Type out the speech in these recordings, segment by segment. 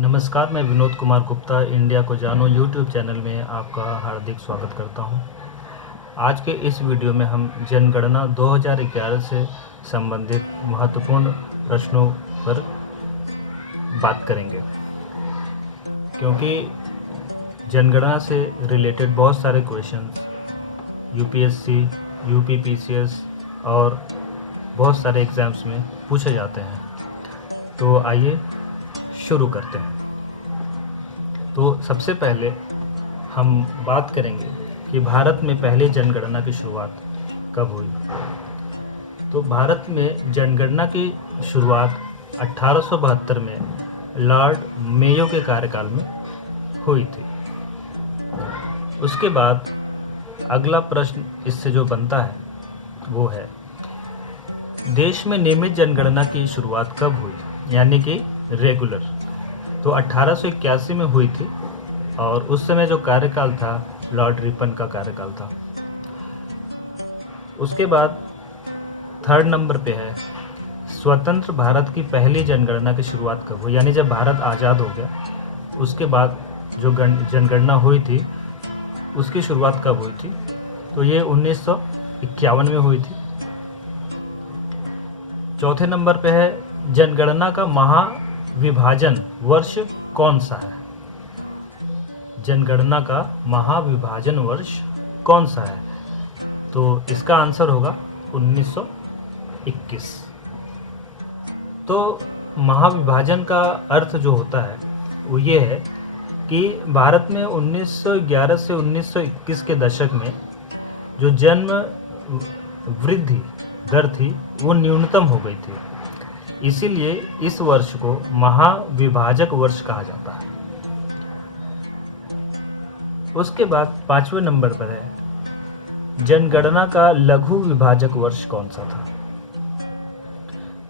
नमस्कार, मैं विनोद कुमार गुप्ता इंडिया को जानो यूट्यूब चैनल में आपका हार्दिक स्वागत करता हूं। आज के इस वीडियो में हम जनगणना 2011 से संबंधित महत्वपूर्ण प्रश्नों पर बात करेंगे, क्योंकि जनगणना से रिलेटेड बहुत सारे क्वेश्चंस यूपीएससी, यूपीपीसीएस और बहुत सारे एग्ज़ाम्स में पूछे जाते हैं। तो आइए शुरू करते हैं। तो सबसे पहले हम बात करेंगे कि भारत में पहले जनगणना की शुरुआत कब हुई। तो भारत में जनगणना की शुरुआत 1872 में लॉर्ड मेयो के कार्यकाल में हुई थी। उसके बाद अगला प्रश्न इससे जो बनता है वो है, देश में नियमित जनगणना की शुरुआत कब हुई, यानी कि रेगुलर। तो 1881 में हुई थी और उस समय जो कार्यकाल था लॉर्ड रिपन का कार्यकाल था। उसके बाद थर्ड नंबर पे है, स्वतंत्र भारत की पहली जनगणना की शुरुआत कब हुई, यानी जब भारत आज़ाद हो गया उसके बाद जो जनगणना हुई थी उसकी शुरुआत कब हुई थी। तो ये 1951 में हुई थी। चौथे नंबर पे है, जनगणना का महाविभाजन वर्ष कौन सा है। जनगणना का महाविभाजन वर्ष कौन सा है। तो इसका आंसर होगा 1921। तो महाविभाजन का अर्थ जो होता है वो ये है कि भारत में 1911 से 1921 के दशक में जो जन्म वृद्धि दर थी वो न्यूनतम हो गई थी, इसीलिए इस वर्ष को महाविभाजक वर्ष कहा जाता है। उसके बाद पांचवें नंबर पर है, जनगणना का लघु विभाजक वर्ष कौन सा था।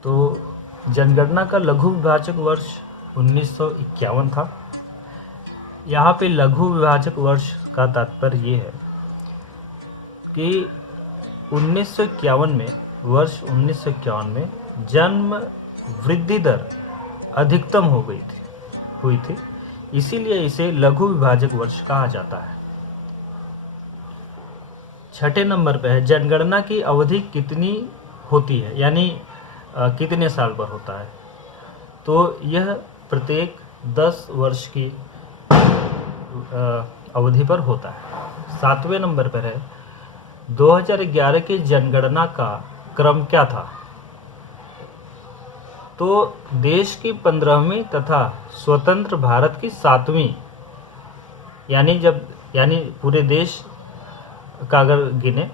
तो जनगणना का लघु विभाजक वर्ष 1951 था। यहाँ पे लघु विभाजक वर्ष का तात्पर्य ये है कि 1951 में वर्ष 1951 में जन्म वृद्धि दर अधिकतम हुई थी, इसीलिए इसे लघु विभाजक वर्ष कहा जाता है। छठे नंबर पर है, जनगणना की अवधि कितनी होती है, यानी कितने साल पर होता है। तो यह प्रत्येक 10 वर्ष की अवधि पर होता है। सातवें नंबर पर है, 2011 की जनगणना का क्रम क्या था। तो देश की 15वीं तथा स्वतंत्र भारत की 7वीं, यानी पूरे देश का अगर गिने,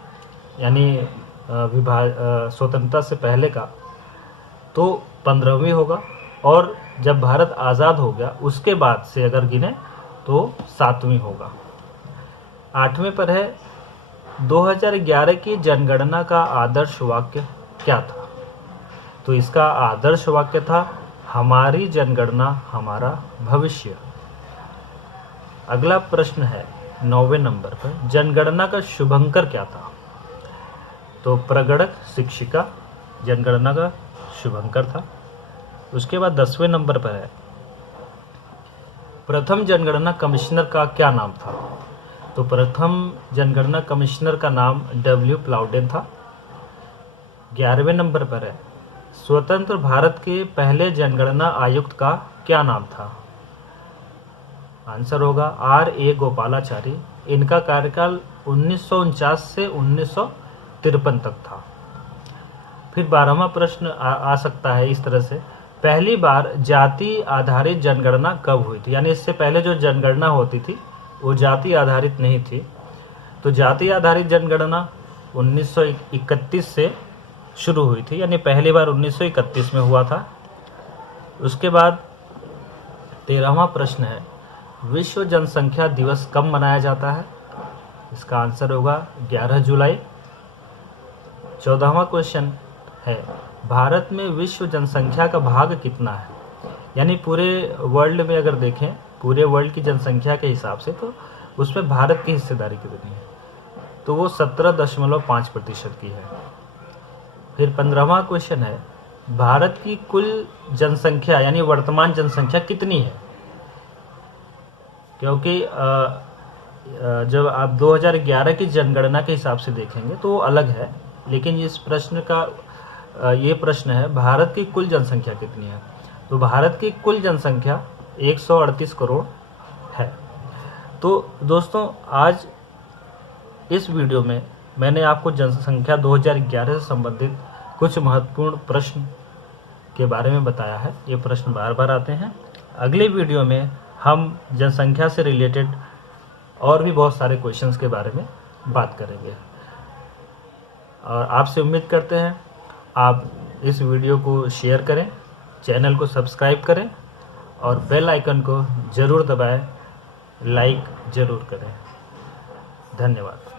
यानी स्वतंत्रता से पहले का, तो 15वीं होगा, और जब भारत आज़ाद हो गया उसके बाद से अगर गिने तो 7वीं होगा। 8वें पर है, 2011 की जनगणना का आदर्श वाक्य क्या था। तो इसका आदर्श वाक्य था, हमारी जनगणना हमारा भविष्य। अगला प्रश्न है 9वें नंबर पर, जनगणना का शुभंकर क्या था। तो प्रगणक शिक्षिका जनगणना का शुभंकर था। उसके बाद 10वें नंबर पर है, प्रथम जनगणना कमिश्नर का क्या नाम था। तो प्रथम जनगणना कमिश्नर का नाम डब्ल्यू प्लाउडेन था। 11वें नंबर पर है, स्वतंत्र भारत के पहले जनगणना आयुक्त का क्या नाम था। आंसर होगा R.A. गोपालाचारी। इनका कार्यकाल 1949 से 1953 तक था। फिर 12वां प्रश्न आ सकता है इस तरह से, पहली बार जाति आधारित जनगणना कब हुई थी, यानी इससे पहले जो जनगणना होती थी वो जाति आधारित नहीं थी। तो जाति आधारित जनगणना 1931 से शुरू हुई थी, यानी पहली बार 1931 में हुआ था। उसके बाद 13वां प्रश्न है, विश्व जनसंख्या दिवस कब मनाया जाता है। इसका आंसर होगा 11 जुलाई। 14वां क्वेश्चन है, भारत में विश्व जनसंख्या का भाग कितना है, यानी पूरे वर्ल्ड में अगर देखें, पूरे वर्ल्ड की जनसंख्या के हिसाब से, तो उसमें भारत की हिस्सेदारी कितनी है। तो वो 17.5% की है। फिर 15वां क्वेश्चन है, भारत की कुल जनसंख्या यानी वर्तमान जनसंख्या कितनी है। क्योंकि जब आप 2011 की जनगणना के हिसाब से देखेंगे तो वो अलग है, लेकिन इस प्रश्न का ये प्रश्न है भारत की कुल जनसंख्या कितनी है। तो भारत की कुल जनसंख्या 138 करोड़ है। तो दोस्तों आज इस वीडियो में मैंने आपको जनसंख्या 2011 से संबंधित कुछ महत्वपूर्ण प्रश्न के बारे में बताया है। ये प्रश्न बार बार आते हैं। अगले वीडियो में हम जनसंख्या से रिलेटेड और भी बहुत सारे क्वेश्चंस के बारे में बात करेंगे, और आपसे उम्मीद करते हैं आप इस वीडियो को शेयर करें, चैनल को सब्सक्राइब करें और बेल आइकन को ज़रूर दबाएं, लाइक ज़रूर करें। धन्यवाद।